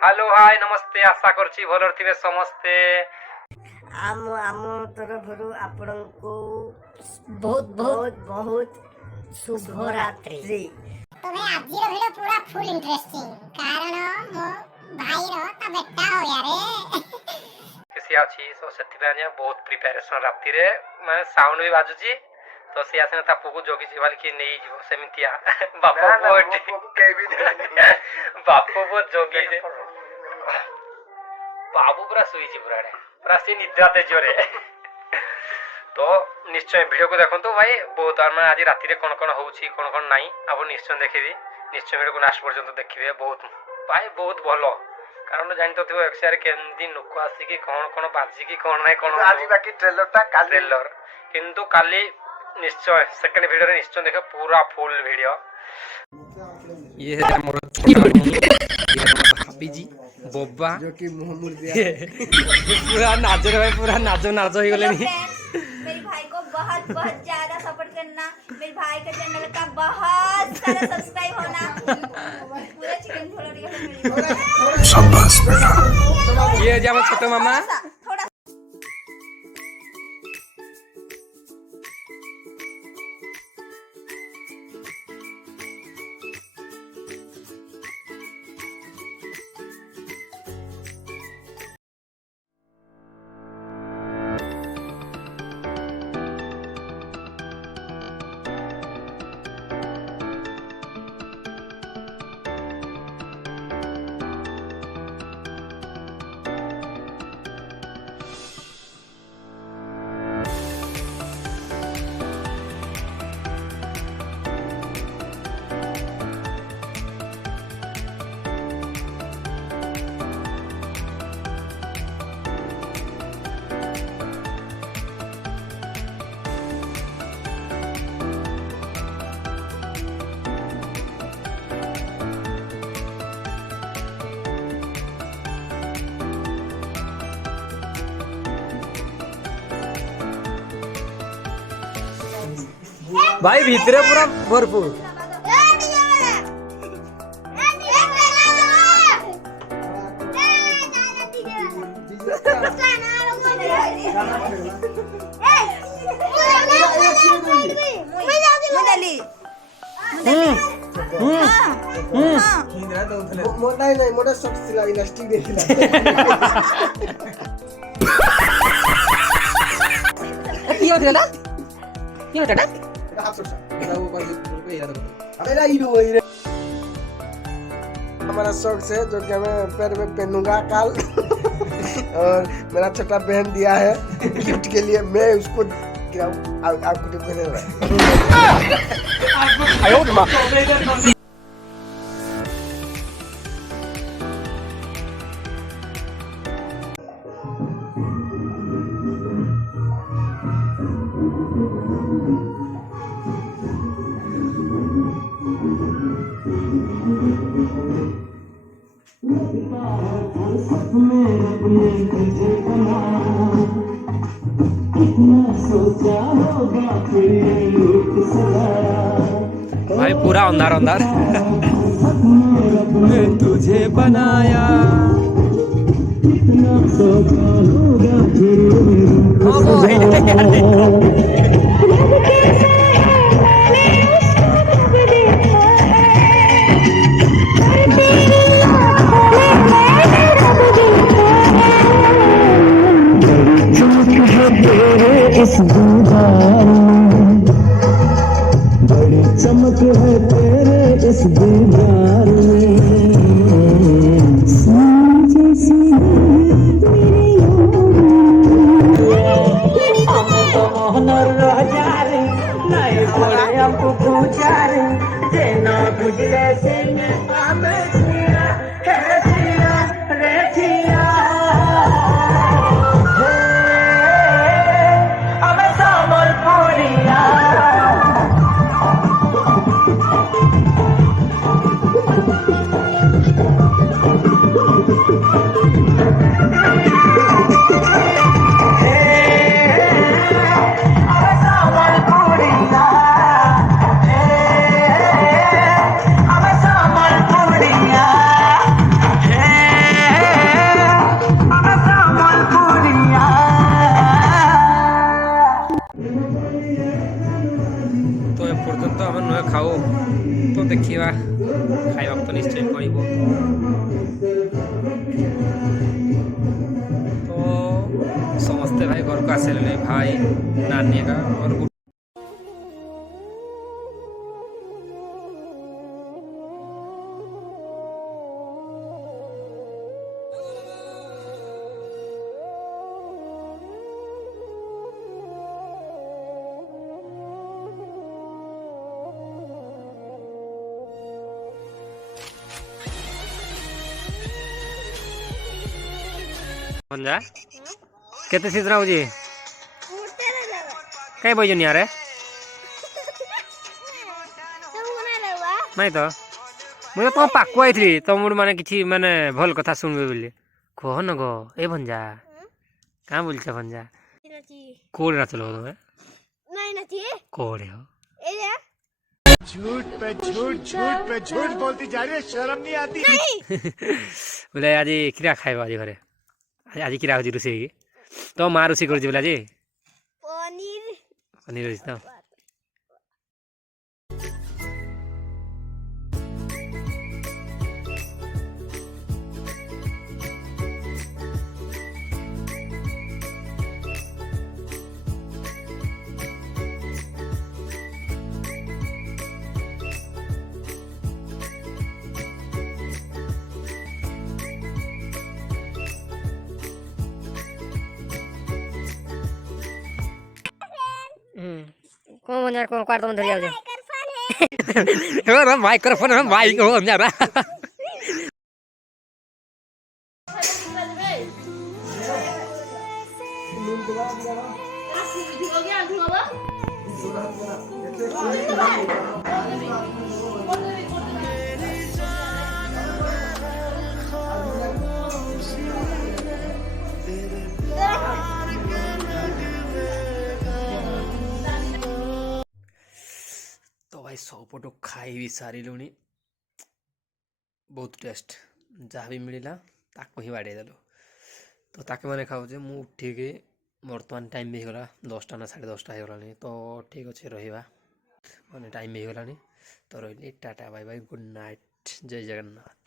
Hello hi नमस्ते आशा करछि भलर थिबे समस्ते। आम तरफरु आपनको बहुत बहुत बहुत शुभ रात्रि। तो भाई आज वीडियो पूरा फुल इंटरेस्टिंग कारण मो भाई रो ता बेटा हो यारे किसी अछि सो सेति बानिया बहुत प्रिपरेशन राति रे माने साउंड भी बाजुची तो सी आसने ता पुगु जोगी जीवाल की नहीं जीवो सेमितिया बापो बोट बापो बो जोगी जे बाबू पूरा सुईची पूरा से निद्राते जोरे तो निश्चय वीडियो को देखंतु भाई बहुत आज राति रे कोन कोन होउची कोन कोन नाही आप निश्चय देखिबी निश्चय वीडियो को लास्ट पर्यंत देखिबे बहुत भाई बहुत भलो कारण जानि तो थिबो एक्सआर केमदी नुको आसी कि कोन कोन बाजी कि कोन नाही कोन आज बाकी ट्रेलर किंतु काली निश्चय सेकंड वीडियो रे निश्चय देखो पूरा फुल वीडियो। ये है मोर हापी जी बोबा जो कि मुंह मुड़ दिया पूरा नाचो रे भाई पूरा नाचो नाचो ही गले नहीं। मेरे भाई को बहुत बहुत ज्यादा सपोर्ट करना, मेरे भाई के चैनल का बहुत सारा सब्सक्राइब होना। पूरा चिकन थोड़ा शाबाश बेटा। ये है हमारा छोटा मामा थोड़ा भाई भीतरे पूरा भरपूर मोटा नहीं मोटा सब सिला इलास्टिक देखिला की होत गेला की होत ना मेरा हीरो है रे हमारा शौक से जो कि मैं पैर में पहनूंगा काल और मेरा छोटा बहन दिया है गिफ्ट के लिए मैं उसको आपको गिफ्ट करने वाला भाई पूरा अंधार अंधार मैं तुझे बनाया इस दीदार में बड़ी चमक है तेरे इस दीदार में से ले भाई नानी का और भंजा केते शीघ्र हो जी कहीं बजन यार नहीं तो मुझे तुम पाकु आई तुम माने किसी माने भल कथा सुनबे बोली कह न गो ए भंजा क्या बोलछ भंजा कोड नाच लो तुम्हें कोड हो झूठ पे झूठ बोलती जा रही है, शर्म नहीं आती। बोले आज किरा खाइब आज घरे आज किरा हो रोषे तो माँ रोषे कर बोले आज पनीर रोषे तो कौन बंजार कौन क्वार्टर में धरी आउजे माइक्रोफोन माइक हो जा रहा तो भाई 100 पटो खाई भी सारी लुणी बहुत टेस्ट जहाँ भी मिलला ताको ही बाड़े देलु तो ताके मैंने खाऊ मु उठिक बर्तमान टाइम भी होगा 10टा ना 10:30 होगा तो ठीक अच्छे रहा मैंने टाइम भी होगा तो रही tata bye bye good night जय जगन्नाथ।